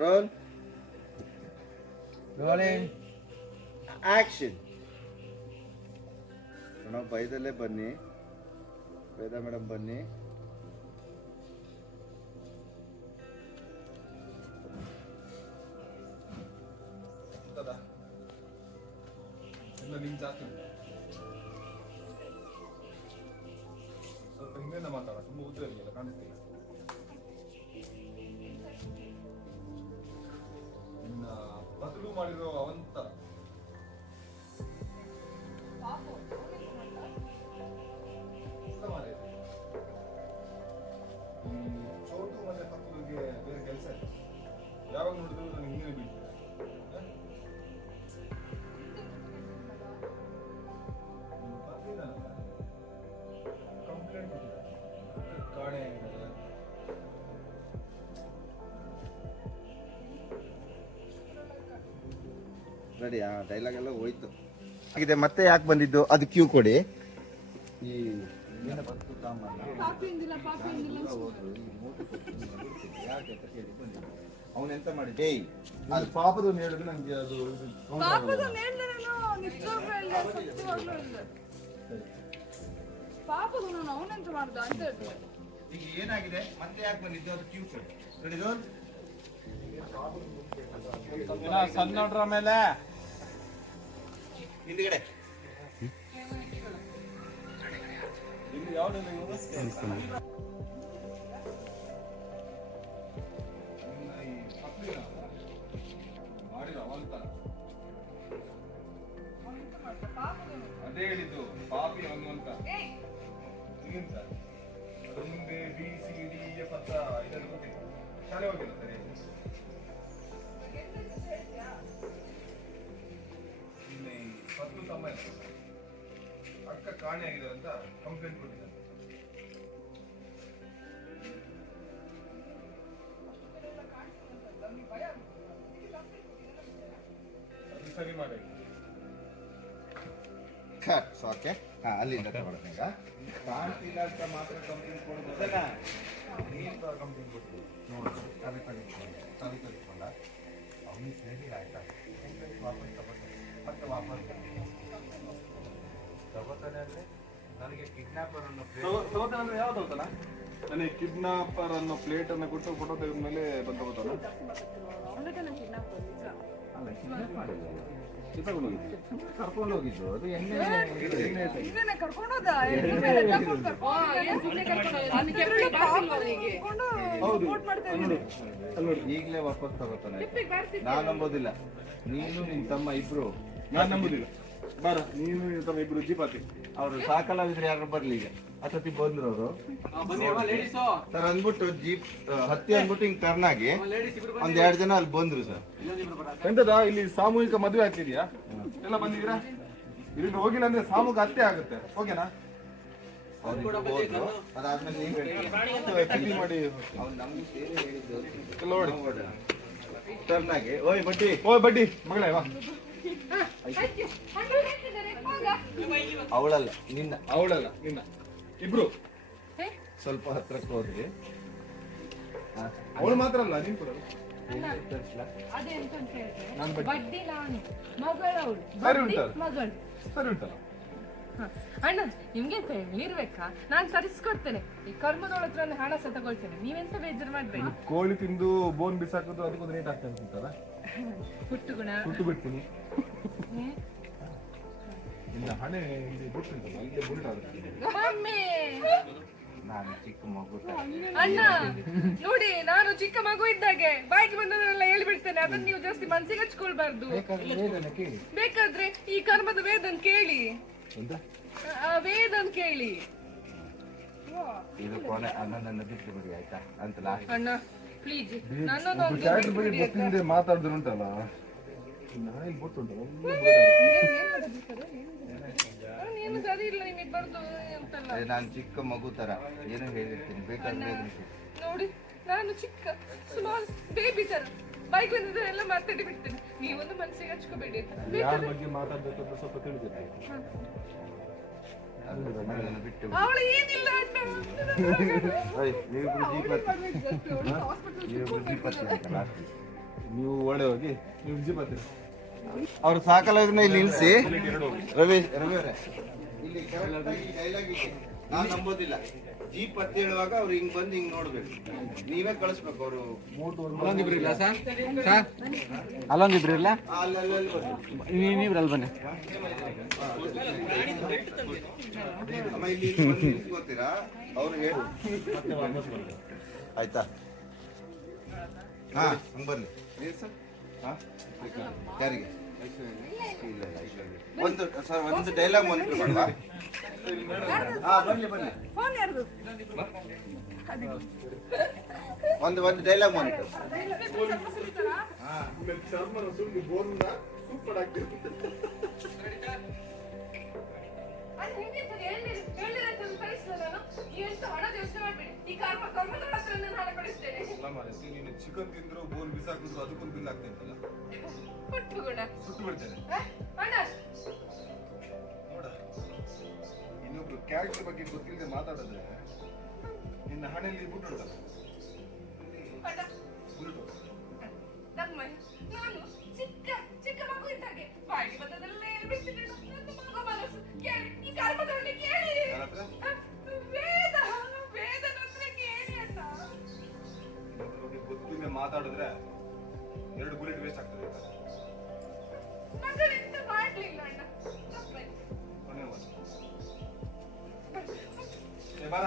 Roll rolling action. Pranav ಬೈದಲ್ಲೇ ಬನ್ನಿ, Veda madam ಬನ್ನಿ. ಸ್ವಲ್ಪ ಹಿಂದೆ ಮಾತಾಡ, ತುಂಬ ಉದ್ದ ಇರಲಿಲ್ಲ, ಕಾಣಿಸ್ತಿಲ್ಲ. ಇನ್ನ ಬದಲು ಮಾಡಿರೋ ಅವಂತ ಚೋಟು ಮತ್ತೆ ಪಕ್ಕಲಿಗೆ ಬೇರೆ ಕೆಲಸ ಇಲ್ಲ. ಯಾವಾಗ ನೋಡಿದ್ರು ನನಗೆ ಹಿಂಗೆ ಬೀಳ್ತದೆ. ಕಂಪ್ಲೇಂಟ್ ಕಾಣೆ ಆಗಿದೆ. ರೆಡಿ? ಡೈಲಾಗ್ ಎಲ್ಲ ಹೋಯ್ತು ಆಗಿದೆ. ಮತ್ತೆ ಯಾಕೆ ಬಂದಿದ್ದು ಅದು ಕ್ಯೂ ಕೊಡಿ. ಈ ಅವನೆಂತ ಮಾಡಿದ್ದೆ? ಅದು ಪಾಪದವ್ನು ಹೇಳಿದ್ರೆ ನಂಗೆ ಅದು ಅವನೆಂತ ಮಾಡ್ದ ಅಂತ ಹೇಳ್ತಾರೆ. ಈಗ ಏನಾಗಿದೆ? ಮತ್ತೆ ಯಾಕೆ ಬಂದಿದ್ದು ಅದು ಕ್ಯೂ ಕೊಡಿ. ಸಣ್ಣ ಮೇಲೆ ಹಿಂದ್ಗಡೆ ಇಲ್ಲಿ ಯಾವ್ದು ಮಾಡಿರೋ ಅವಂತ ಅದೇ ಹೇಳಿದ್ದು ಪಾಪಿ ಅವನು ಅಂತ. ಇಲ್ಲಿಂದ ಅದ್ರ ಮುಂದೆ BCDF ಅಂತ ಇದೆಲ್ಲ ಗೊತ್ತಿತ್ತು. ಶಾಲೆ ಹೋಗಿಲ್ಲ ಸರಿ. ಇಲ್ಲಿ ಪತ್ತು ತಮ್ಮ ಅಕ್ಕ ಕಾಣೆ ಆಗಿದೆ ಅಂತ ಕಂಪ್ಲೇಂಟ್ ಕೊಟ್ಟಿದ್ದಾರೆ. ಅದು ಸರಿ ಮಾಡಿ. ಓಕೆ, ಅಲ್ಲಿಂದ ತಗೊಳ್ತೀನಿ. ಈಗ ಕಾಣ್ತಿಲ್ಲ ಅಂತ ಮಾತ್ರ ಕಂಪ್ಲೇಂಟ್ ಕೊಡ್ಬೋದಲ್ಲ? ನೀನು ಕಂಪ್ಲೇಂಟ್ ಕೊಡ್ತೀವಿ ನೋಡಿ, ತಲೆ ತೆಗೆದುಕೊಂಡ ಅವನಿಗೆ ಸರಿ ಆಯ್ತಾ? ವಾಪಸ್ ತಗೋತಾನೆ, ಮತ್ತೆ ವಾಪಸ್ ತಗೋತಾನೆ ಅಂದರೆ ನನಗೆ ಕಿಡ್ನಾಪರ್ ಅನ್ನೋ ತಗೋತಾನೆ ಅಂದ್ರೆ ಯಾವ್ದು ಹೋಗ್ತಾನ? ನನಗೆ ಕಿಡ್ನಾಪರ್ ಅನ್ನೋ ಪ್ಲೇಟ್ ಅನ್ನ ಕೊಟ್ಟು ಫೋಟೋ ತೆಗೆದ ಮೇಲೆ ಬಂದು ಹೋಗ್ತಾನ. ಅಲ್ಲ, ಕಿಡ್ನಾಪ್ ಮಾಡಿಲ್ಲ, ಕರ್ಕೊಂಡು ಹೋಗಿದ್ದು. ಅದು ಎಣ್ಣೆ ಈಗಲೇ ವಾಪಸ್ ತಗೋತಾನೆ. ನಾನು ನಂಬೋದಿಲ್ಲ. ನೀನು ನಿನ್ ತಮ್ಮ ಇಬ್ರು. ನಾನು ನಂಬುದಿಲ್ಲ. ಬಾರ, ನೀನು ತಮ್ಮ ಇಬ್ರು ಜೀಪಾತಿ. ಅವ್ರು ಸಾಕಲಾಗಿದ್ರೆ ಯಾರು ಬರ್ಲಿ. ಈಗ ಅಷ್ಟೊತ್ತಿ ಬಂದ್ರು ಅವರು ಸರ್ ಅಂದ್ಬಿಟ್ಟು ಜೀಪ್ ಹತ್ತಿ ಅಂದ್ಬಿಟ್ಟು ಹಿಂಗ್ ಟರ್ನ್ ಆಗಿ ಒಂದ್ 2 ಜನ ಅಲ್ಲಿ ಬಂದ್ರು ಸರ್. ಎಂತದ ಇಲ್ಲಿ ಸಾಮೂಹಿಕ ಮದುವೆ ಆಗ್ತಿದ್ಯಾ? ಎಲ್ಲ ಬಂದಿದ್ದೀರಾ? ಇಲ್ಲಿ ಹೋಗಿಲ್ಲ ಅಂದ್ರೆ ಸಾಮೂಹಿಕ ಹತ್ಯೆ ಆಗುತ್ತೆ. ಓಕೆನಾ? ಅದಾದ್ಮೇಲೆ ನೀವ್ ಮಾಡಿ ಅವ್ನು ನಮ್ಗೆ ಸೇರಿ ಹೇಳಿದ್ದು ನೋಡಿ ಟರ್ನ್ ಆಗಿ ಓಯ್ ಬಡ್ಡಿ ಓಯ್ ಬಡ್ಡಿ ಮಗಳೇ ವಾ. ಅವಳಲ್ಲ ನಿನ್ನ. ಅವಳಲ್ಲ ನಿನ್ನ. ಇಬ್ರು ಸ್ವಲ್ಪ ಹತ್ರಕ್ಕೆ ಹೋದ್ರಿ. ಅವಳು ಮಾತ್ರ ಅಲ್ಲ, ನೀನ್ ಕೂಡ. ಸರಿ ಉಂಟಲ್ಲ, ಸರಿ ಉಂಟಲ್ಲ. ಅಣ್ಣ ನಿಮ್ಗೆ ಇರ್ಬೇಕಾ? ನಾನ್ ತರಿಸ್ಕೊಡ್ತೇನೆ. ಈ ಕರ್ಮದವಳ ಹತ್ರ ಹಣ ಸಹ ತಗೊಳ್ತೇನೆ. ನೀವೆಂತ ಬೇಜಾರು ಮಾಡ್ಬೇಡಿ. ಕೋಳಿ ತಿಂದು ಬೋನ್ ಬಿಸಾಕೋದು ಅದಕ್ಕೊಂದು ರೇಟ್ ಆಗ್ತಾ ಅಂತಲ್ಲ. ಹುಟ್ಟು ಗುಣ ಹುಟ್ಟು ಬಿಡ್ತೀನಿ. ಇನ್ನ ಹಣೆ ಇಲ್ಲಿ ಬಿಟ್ಟಿರ್ತಲ್ಲ, ಇಲ್ಲೇ ಬುಲ್ಟ್ ಮಮ್ಮಿ. ನಾನು ಚಿಕ್ಕ ಮಗು. ಅಣ್ಣ ನೋಡಿ, ನಾನು ಚಿಕ್ಕ ಮಗು ಇದ್ದಾಗೆ ಬಾಯ್ಗೆ ಬಂದದನ್ನೆಲ್ಲ ಹೇಳ್ಬಿಡ್ತೇನೆ. ಅದನ್ನ ನೀವು ಜಾಸ್ತಿ ಮನ್ಸಿಗೆ ಹಚ್ಕೊಳ್ಬಾರ್ದು. ಬೇಕಾದ್ರೆ ಈ ಕರ್ಮದ ವೇದನ್ ಕೇಳಿ. ವೇದನ್ ಕೇಳಿ. ಇದು ಕೊನೆ. ನನ್ನನ್ನು ಬಿಟ್ಟು ಬಿಡಿ ಆಯ್ತಾ ಅಂತ ಲಾಸ್ಟ್. ಅಣ್ಣ ಪ್ಲೀಸ್ ಗೊತ್ತಿಲ್ಲದೆ ಮಾತಾಡಿದ್ರು ಉಂಟಲ್ಲ. ನಾಯಿ ಗೊತ್ತುಂಟಲ್ಲ, ನೀನು ಸರಿ ಇಲ್ಲ. ನಿಮಗೆ ಬರ್ದು ಅಂತಲ್ಲ. ನಾನು ಚಿಕ್ಕ ಮಗು ತರ ಏನೋ ಹೇಳಿರ್ತೀನಿ. ಬೇಕಾದ್ರೆ ನೋಡಿ, ನಾನು ಚಿಕ್ಕ ಸ್ಮಾಲ್ ಬೇಬಿ ತರ ಬೈಕ್ ಬಂದಿದ್ರೆ ಎಲ್ಲ ಮಾತಾಡಿ ಬಿಡ್ತೇನೆ. ನೀವೊಂದು ಮನಸ್ಸಿಗೆ ಹಚ್ಕೋಬೇಡಿ. ಯಾರ ಬಗ್ಗೆ ಮಾತಾಡ್ಬೇಕು ಅಂತ ಸ್ವಲ್ಪ ತಿಳಿದಿದೆ. ಬಿಟ್ಟು ಅವಳು ಏನಿಲ್ಲ ಅಣ್ಣ. ನೀವಿಬ್ರು ಜೀಪ್ ಲಾಸ್ಟ್ ನೀವು ಒಳ್ಳೆ ಹೋಗಿ ನೀವು ಜೀಪ್ ಹತ್ತಿರ ಅವ್ರು ಸಾಕಲಾದ್ರನ್ನ ಇಲ್ಲಿ ನಿಲ್ಸಿ. ರವಿ ಅವರೇ ಇಲ್ಲಿ ಡೈಲಾಗ್ ಇದೆ, ನಾನು ನಂಬೋದಿಲ್ಲ. ಜೀಪ್ ಹತ್ತಿ ಹೇಳುವಾಗ ಅವ್ರು ಹಿಂಗ್ ಬಂದು ಹಿಂಗ್ ನೋಡ್ಬೇಕು, ನೀವೇ ಕಳಿಸ್ಬೇಕು. ಅವರು ಅಲ್ಲೊಂದಿಬ್ರು ಇಲ್ಲ ಸರ್ ಅಲ್ಲೊಂದಿಬ್ರು ಇಲ್ಲ ಅಲ್ಲಿ ನೀವಿಬ್ರು ಅಲ್ಲಿ ಬನ್ನಿ. ಅಮ್ಮ ಇಲ್ಲಿ ಬಂದು ನಿಂತ್ಕೋತೀರಾ ಅವ್ರಿಗೆ? ಆಯ್ತಾ? ಹಾ ಹಂಗ್ ಬರ್ಲಿ. ಹಾ? ಯಾರಿಗೆ? ಇಲ್ಲ ಒಂದು ಸರ್ ಒಂದು ಡೈಲಾಗ್ ಮಾನಿಟರ್ ಮಾಡುವ. ಹಾ ಬನ್ನಿ ಬನ್ನಿ, ಫೋನ್ ಯಾರ್ದು? ಒಂದು ಡೈಲಾಗ್ ಮಾನಿಟರ್. ಚರ್ಮನ ಸುಳ್ಳು ಬೋನ್ನ ಸೂಪರ್ ಆಗ್ತಿರುತ್ತೆ. ಅದು ಹಿಂಗೆ ಸರ್ ಹೇಳಿರೋದನ್ನ ಕಳಿಸ್ಲಲ್ಲ ನಾನು. ನೀವೆಂತ ಹಣ ಯೋಚನೆ ಮಾಡ್ಬೇಡಿ. ಈ ಕರ್ಮದ ಹತ್ರ ನಾನು ಹಣ ಕಳಿಸ್ತೇನೆ. ನೀನು ಚಿಕನ್ ತಿಂದ್ರು ಬೋನ್ ಬಿಸಾಕಿದ್ರು ಅದಕ್ಕೊಂದು ಬಿಲ್ ಆಗ್ತೈತಲ್ಲ, ಕೊಟ್ಟು ಕೂಡ ಸುಟ್ಟು ಬಿಡ್ತೇನೆ. ಅಣ್ಣ ನೋಡ, ಇನ್ನೊಬ್ರು ಕ್ಯಾರೆಕ್ಟರ್ ಬಗ್ಗೆ ಗೊತ್ತಿಲ್ಲದೆ ಮಾತಾಡಿದ್ರೆ ನಿನ್ನ ಹಣೆಯಲ್ಲಿ ಬುಟ್ಟುಂಟಲ್ಲ, ಅಣ್ಣ ನಮ್ಮ ನಾನು ಚಿಕ್ಕ ಮಗು ಇದ್ದಾಗೆ ಬಾಯಿ ಬಂದದಲ್ಲೇ ಹೇಳ್ಬಿಡ್ತೀನಿ. ನನ್ನ ಮಗು ಮನಸ್ಸು ಕೇಳಿ, ಈ ಕರ್ಮದೊಳಗೆ ಕೇಳಿ. ವೇದ ಹತ್ರ ಕೇಳಿ ಅಣ್ಣ. ಇನ್ನೊಬ್ರ ಬಗ್ಗೆ ಗೊತ್ತಿಲ್ಲದೆ ಮಾತಾಡಿದ್ರೆ 2 ಬುಲೆಟ್ ವೇಸ್ಟ್ ಆಗ್ತದೆ. ಮಗಳೆಂತ ಮಾಡ್ಲಿಲ್ಲ ಅಣ್ಣ, ತಪ್ಪಾಯ್ತು. ಕೊನೆ ಒಂದು. ಬಾರ